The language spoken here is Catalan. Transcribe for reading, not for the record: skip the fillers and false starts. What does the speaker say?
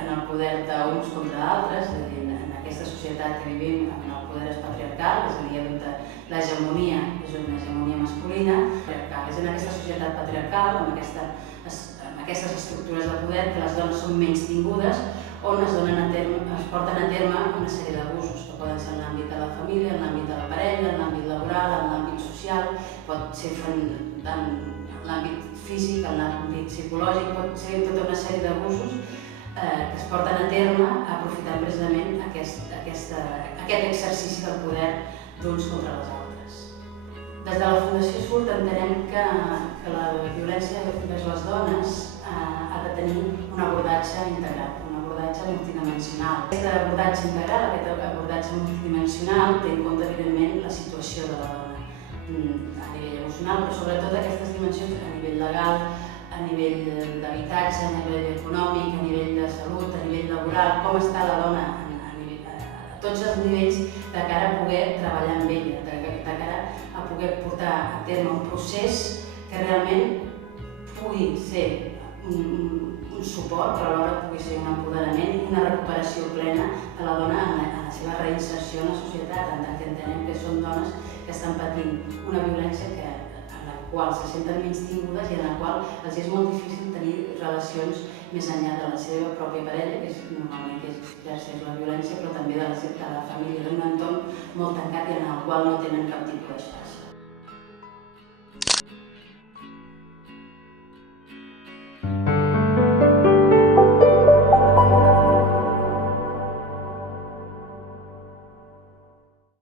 en el poder d'uns contra d'altres, és a dir, en aquesta societat que vivim en el poder és patriarcal, és a dir, on l'hegemonia és una hegemonia masculina, és en aquesta societat patriarcal, amb aquestes estructures de poder que les dones són menys tingudes, on es porten a terme una sèrie d'abusos que poden ser en l'àmbit de la família, en l'àmbit de la parella, en l'àmbit laboral, en l'àmbit social, pot ser en l'àmbit físic, en l'àmbit psicològic, pot ser tota una sèrie d'abusos que es porten a terme aprofitant precisament aquest exercici del poder d'uns contra els altres. Des de la Fundació SURT entenem que la violència vers les dones ha de tenir un abordatge integral, un abordatge multidimensional. Aquest abordatge integral, aquest abordatge multidimensional té en compte, evidentment, la situació de la dona a nivell emocional, però sobretot aquestes dimensions a nivell legal, a nivell d'habitatge, a nivell econòmic, a nivell de salut, a nivell laboral, com està la dona a tots els nivells de cara a poder treballar amb ella, de cara a poder portar a terme un procés que realment pugui ser un suport, però alhora pugui ser un empoderament i una recuperació plena de la dona en la seva reinserció en la societat, en tant que entenem que són dones que estan patint una violència en la qual se senten menystingudes i en la qual els és molt difícil tenir relacions més enllà de la seva pròpia parella, que és normalment que exerceix la violència, però també de la família, d'un entorn molt tancat i en el qual no tenen cap tipus d'espai.